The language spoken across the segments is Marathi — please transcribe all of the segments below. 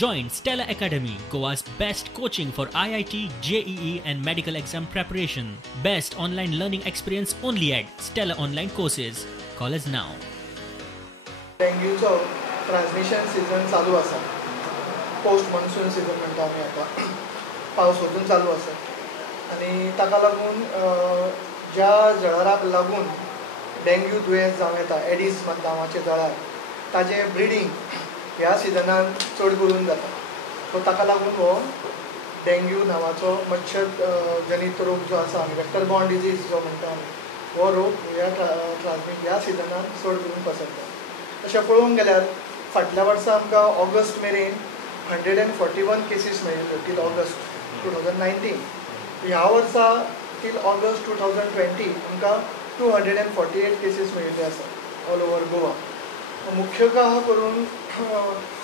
Join Stella Academy, Goa's best coaching for IIT, JEE and medical exam preparation. Best online learning experience only at Stella Online Courses. Call us now. डेंग्यूचो ट्रान्समिशन सीजन चालू आसा. पोस्ट मॉन्सून सीजन म्हणटा आमी आतां. पावस वचून चालू आसा आनी ताका लागून ज्या जळाराक लागून डेंग्यू दुयेंस जावं येता, एडीस नांवाचें जळार, ताजें ब्रिडींग ह्या सिजनान चड करून जाता. सो ताका लागून हो डेंग्यू नांवाचो मच्छर जनीत रोग जो आसा, आमी वेक्टर बॉर्न डिजीज जो म्हणटा आमी, हो रोग ह्या सिजनान चड करून पसरता. अशें पळोवंक गेल्यार फाटल्या वर्सा आमकां ऑगस्ट मेरेन 141 केसीस मेळिल्ल्यो टील ऑगस्ट 2019. ह्या वर्सा टील ऑगस्ट 2020 आमकां 248 केसीस मेळिल्ले आसा ऑल ओवर गोवा. मुख्य करून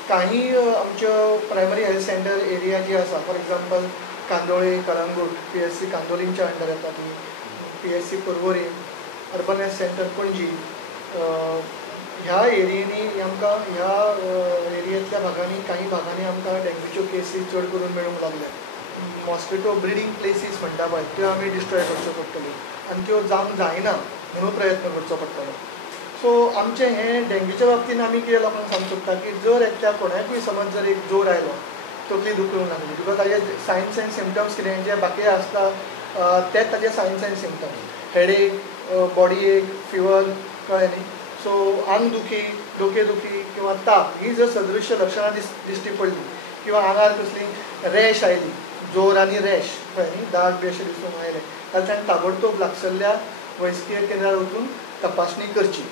काही आमच्यो प्रायमरी हेल्थ सेंटर एरिया जी आसा, for example Candolim, Calangute, PSC कांदोलींच्या अंडर येता ती, PSC Porvorim, urban health centre Panaji, ह्या एरियेनी आमकां ह्या एरियेंतल्या भागांनी काही भागांनी आमकां डेंग्यूच्यो केसीस चड करून मेळूंक लागल्या. मॉस्किटो ब्रिडींग प्लेसीस म्हणटा पळय त्यो आमी डिस्ट्रॉय करच्यो पडटल्यो आनी त्यो जावंक जायना म्हणून प्रयत्न करचो पडटलो. सो आमचें हें डेंग्यूच्या बाबतींत आमी कितें लोकांक सांगूंक सोदता की जर एकट्या कोणाकूय समज जर एक जोर आयलो, तकली दुखूंक लागली, बिकॉज ताजे सायन्स एंड सिमटम्स कितें जे बाकी आसता तेच ताजे science end symptoms. Headache, body एक, फिवर, कळ्ळें न्ही. सो आंग दुखी, डोकेदुखी किंवा ताप ही जर सदृश्य लक्षणां दिश्टी पडली किंवा आंगार कसली रॅश आयली, जोर आनी रॅश, कळ्ळें न्ही, दाग बी अशें दिसूंक आयले, जाल्यार ताणें ताबडतोब लागसल्ल्या वैजकीय केंद्रार वचून तपासणी करची.